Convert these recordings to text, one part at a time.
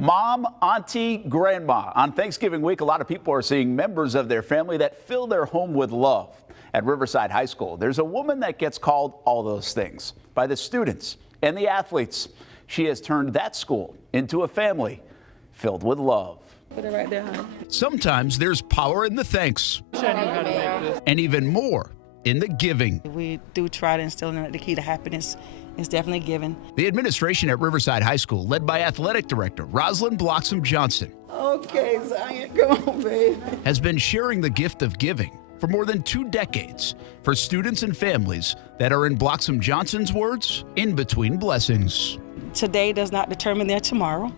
Mom, auntie, grandma. On Thanksgiving week, a lot of people are seeing members of their family that fill their home with love. At Riverside High School, there's a woman that gets called all those things by the students and the athletes. She has turned that school into a family filled with love. Put it right there, honey. Sometimes there's power in the thanks, and even more in the giving. We do try to instill in that the key to happiness is definitely giving. The administration at Riverside High School, led by Athletic Director Rosalyn Bloxom Johnson, Okay, Zion, come on, baby. has been sharing the gift of giving for more than 2 decades for students and families that are, in Bloxom Johnson's words, in between blessings. Today does not determine their tomorrow.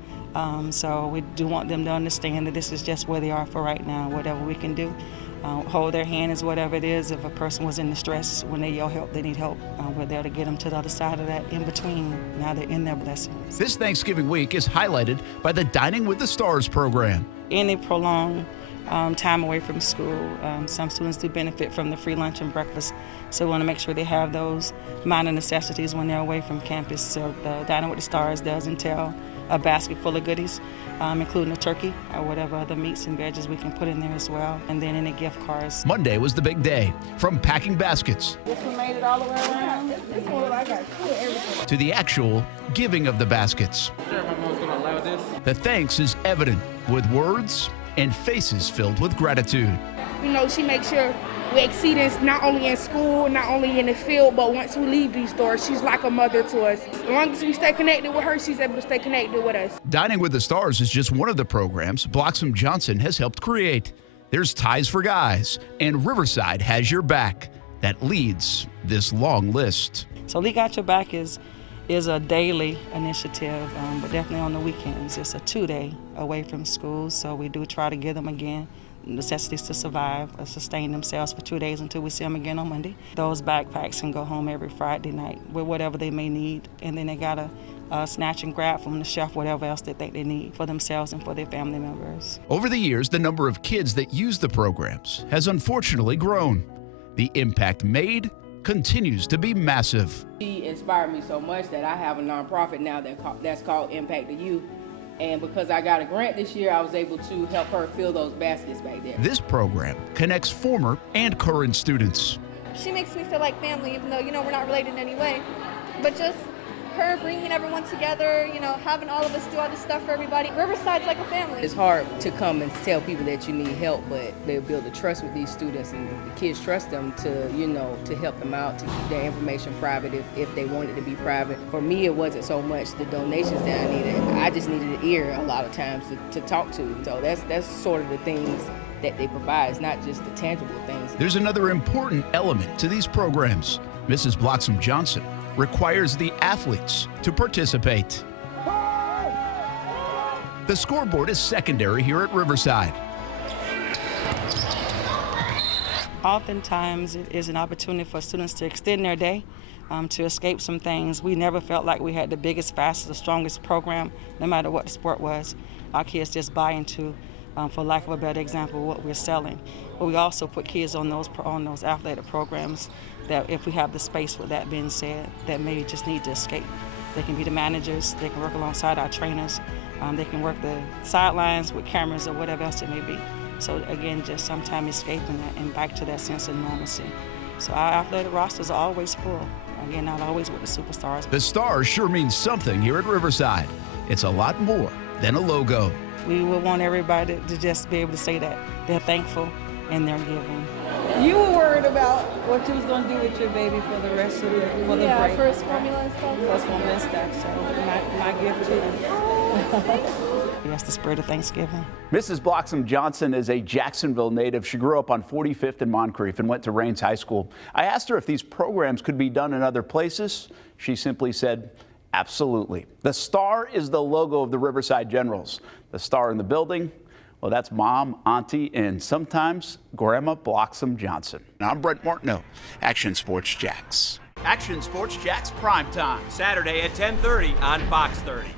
So we do want them to understand that this is just where they are for right now. Whatever we can do, hold their hand is whatever it is. If a person was in distress, when they yell help, they need help. We're there to get them to the other side of that in between. Now they're in their blessings. This Thanksgiving week is highlighted by the Dining with the Stars program. Any prolonged time away from school, some students do benefit from the free lunch and breakfast. So we want to make sure they have those minor necessities when they're away from campus. So the Dining with the Stars does entail a basket full of goodies, including a turkey or whatever other meats and veggies we can put in there as well, and then any gift cards. Monday was the big day, from packing baskets This one made it all the way around. This one I got everything. to the actual giving of the baskets. Sure, my mom's gonna allow this. The thanks is evident with words and faces filled with gratitude. You know, she makes sure we exceed us not only in school, not only in the field, but once we leave these doors, she's like a mother to us. As long as we stay connected with her, she's able to stay connected with us. Dining with the Stars is just one of the programs Bloxom Johnson has helped create. There's Ties for Guys, and Riverside Has Your Back that leads this long list. So Lee Got Your Back is a daily initiative, but definitely on the weekends. It's a 2-day away from school, so we do try to give them again necessities to survive or sustain themselves for 2 days until we see them again on Monday. Those backpacks can go home every Friday night with whatever they may need, and then they gotta snatch and grab from the shelf whatever else they think they need for themselves and for their family members. Over the years, the number of kids that use the programs has unfortunately grown. The impact made continues to be massive. She inspired me so much that I have a nonprofit now that's called Impact the Youth. And because I got a grant this year, I was able to help her fill those baskets back there. This program connects former and current students. She makes me feel like family, even though, we're not related in any way. But just her bringing everyone together, having all of us do all this stuff for everybody. Riverside's like a family. It's hard to come and tell people that you need help, but they build a trust with these students, and the kids trust them to, to help them out, to keep their information private if they want it to be private. For me, it wasn't so much the donations that I needed. I just needed an ear a lot of times to talk to. So that's sort of the things that they provide. It's not just the tangible things. There's another important element to these programs. Mrs. Bloxom Johnson requires the athletes to participate. The scoreboard is secondary here at Riverside. Oftentimes, it is an opportunity for students to extend their day, to escape some things. We never felt like we had the biggest, fastest, or strongest program, no matter what the sport was. Our kids just buy into, for lack of a better example, what we're selling. But we also put kids on those athletic programs that, if we have the space, with that being said, that may just need to escape. They can be the managers, they can work alongside our trainers, they can work the sidelines with cameras or whatever else it may be. So again, just sometimes escaping that and back to that sense of normalcy. So our athletic rosters are always full. Again, not always with the superstars. The Stars sure means something here at Riverside. It's a lot more than a logo. We would want everybody to just be able to say that they're thankful and they're giving. You were worried about what you was going to do with your baby for the rest of the break. For his formula and stuff. First formula and stuff, so my gift to you. That's the spirit of Thanksgiving. Mrs. Bloxom Johnson is a Jacksonville native. She grew up on 45th and Moncrief and went to Raines High School. I asked her if these programs could be done in other places. She simply said, absolutely. The star is the logo of the Riverside Generals. The star in the building, well, that's Mom, Auntie, and sometimes Grandma Bloxom Johnson. I'm Brent Martineau, Action Sports Jacks. Action Sports Jacks Primetime, Saturday at 10:30 on Fox 30.